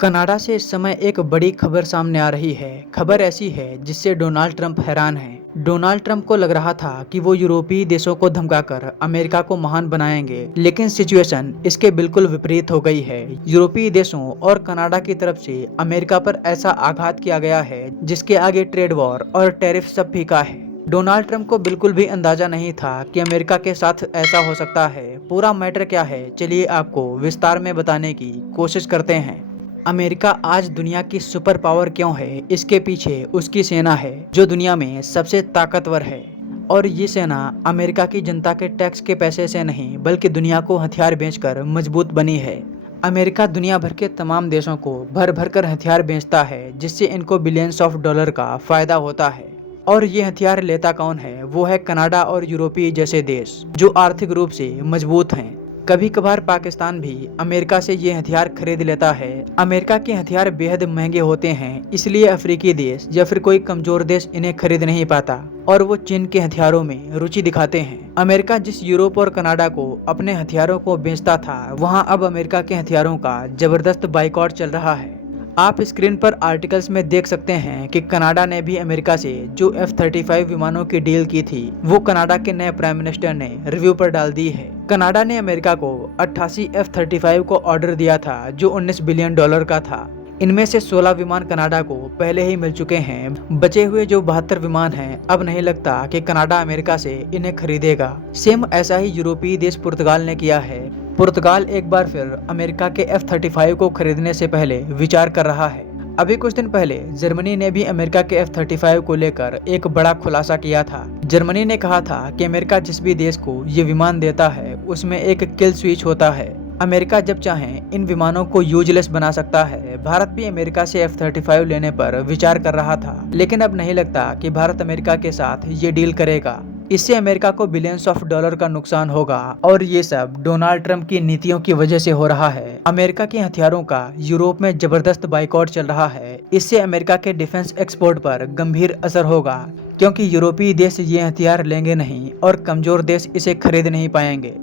Canada से इस समय एक बड़ी खबर सामने आ रही है। खबर ऐसी है जिससे डोनाल्ड ट्रंप हैरान हैं। डोनाल्ड ट्रंप को लग रहा था कि वो यूरोपीय देशों को धमकाकर अमेरिका को महान बनाएंगे, लेकिन सिचुएशन इसके बिल्कुल विपरीत हो गई है। यूरोपीय देशों और कनाडा की तरफ से अमेरिका पर ऐसा आघात किया गया है जिसके आगे ट्रेड वॉर और टैरिफ सब फीका है। डोनाल्ड ट्रंप को बिल्कुल भी अंदाजा नहीं था कि अमेरिका के साथ ऐसा हो सकता है। पूरा मैटर क्या है, चलिए आपको विस्तार में बताने की कोशिश करते हैं। अमेरिका आज दुनिया की सुपर पावर क्यों है, इसके पीछे उसकी सेना है जो दुनिया में सबसे ताकतवर है। और ये सेना अमेरिका की जनता के टैक्स के पैसे से नहीं बल्कि दुनिया को हथियार बेचकर मजबूत बनी है। अमेरिका दुनिया भर के तमाम देशों को भर भर कर हथियार बेचता है जिससे इनको बिलियंस ऑफ डॉलर का फायदा होता है। और ये हथियार लेता कौन है, वो है कनाडा और यूरोपीय जैसे देश जो आर्थिक रूप से मजबूत हैं। कभी कभार पाकिस्तान भी अमेरिका से ये हथियार खरीद लेता है। अमेरिका के हथियार बेहद महंगे होते हैं, इसलिए अफ्रीकी देश या फिर कोई कमजोर देश इन्हें खरीद नहीं पाता और वो चीन के हथियारों में रुचि दिखाते हैं। अमेरिका जिस यूरोप और कनाडा को अपने हथियारों को बेचता था, वहाँ अब अमेरिका के हथियारों का जबरदस्त बाइकआउट चल रहा है। आप स्क्रीन पर आर्टिकल्स में देख सकते हैं कि कनाडा ने भी अमेरिका से जो F-35 विमानों की डील की थी, वो कनाडा के नए प्राइम मिनिस्टर ने रिव्यू पर डाल दी है। कनाडा ने अमेरिका को 88 F-35 को ऑर्डर दिया था जो 19 बिलियन डॉलर का था। इनमें से 16 विमान कनाडा को पहले ही मिल चुके हैं। बचे हुए जो 72 विमान हैं, अब नहीं लगता कि कनाडा अमेरिका से इन्हें खरीदेगा। सेम ऐसा ही यूरोपीय देश पुर्तगाल ने किया है। पुर्तगाल एक बार फिर अमेरिका के F-35 को खरीदने से पहले विचार कर रहा है। अभी कुछ दिन पहले जर्मनी ने भी अमेरिका के F-35 को लेकर एक बड़ा खुलासा किया था। जर्मनी ने कहा था कि अमेरिका जिस भी देश को ये विमान देता है उसमें एक किल स्विच होता है। अमेरिका जब चाहे इन विमानों को यूजलेस बना सकता है। भारत भी अमेरिका से F-35 लेने पर विचार कर रहा था, लेकिन अब नहीं लगता कि भारत अमेरिका के साथ ये डील करेगा। इससे अमेरिका को बिलियंस ऑफ डॉलर का नुकसान होगा और ये सब डोनाल्ड ट्रंप की नीतियों की वजह से हो रहा है। अमेरिका के हथियारों का यूरोप में जबरदस्त बाइकआउट चल रहा है। इससे अमेरिका के डिफेंस एक्सपोर्ट पर गंभीर असर होगा, क्योंकि यूरोपीय देश ये हथियार लेंगे नहीं और कमजोर देश इसे खरीद नहीं पाएंगे।